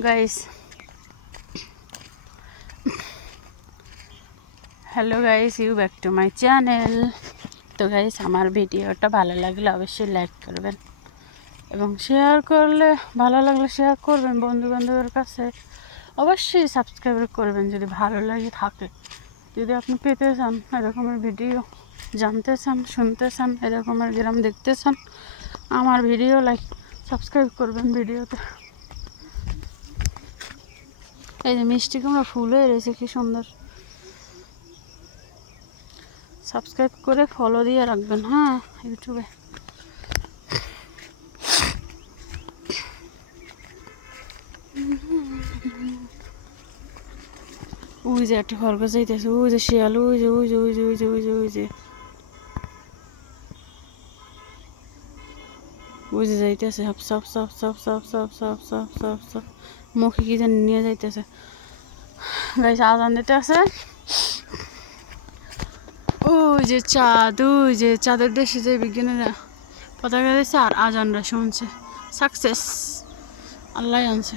Guys, hello guys, you back to my channel. তো guys, আমার ভিডিওটা ভালো লাগলে অবশ্যই লাইক করবেন এবং শেয়ার করলে ভালো লাগলে শেয়ার করবেন বন্ধু বান্ধবের কাছে। অবশ্যই সাবস্ক্রাইব করবেন যদি ভালো লাগে থাকে। যদি আপনি পেতে চান এরকমের ভিডিও, জানতে চান, শুনতে চান, এরকমের গ্রাম দেখতে চান, আমার ভিডিও লাইক সাবস্ক্রাইব করবেন ভিডিওতে। এই যে মিষ্টি কুমড়া ফুল হয়ে রয়েছে, কি সুন্দর। সাবস্ক্রাইব করে ফলো দিয়ে রাখবেন হ্যাঁ ইউটিউবে। ওই যে একটা খরগোশ যাইতেছে, ওই যে শিয়াল, ওই যে ওই যে ওই যে ওই যে ওই যে ওই যে ওই যে যাইতেছে সব সব সব সব সব সব সব সব সব সব মুখে কি জানি নিয়ে যাইতেছে। গাইস, আজান দিতে আছে। ওই যে চাঁদ, ওই যে চাঁদের দেশে যে বিজ্ঞানীরা পতাকা দিয়েছে আর আজানরা শুনছে। সাকসেস, আল্লাহ আনছে।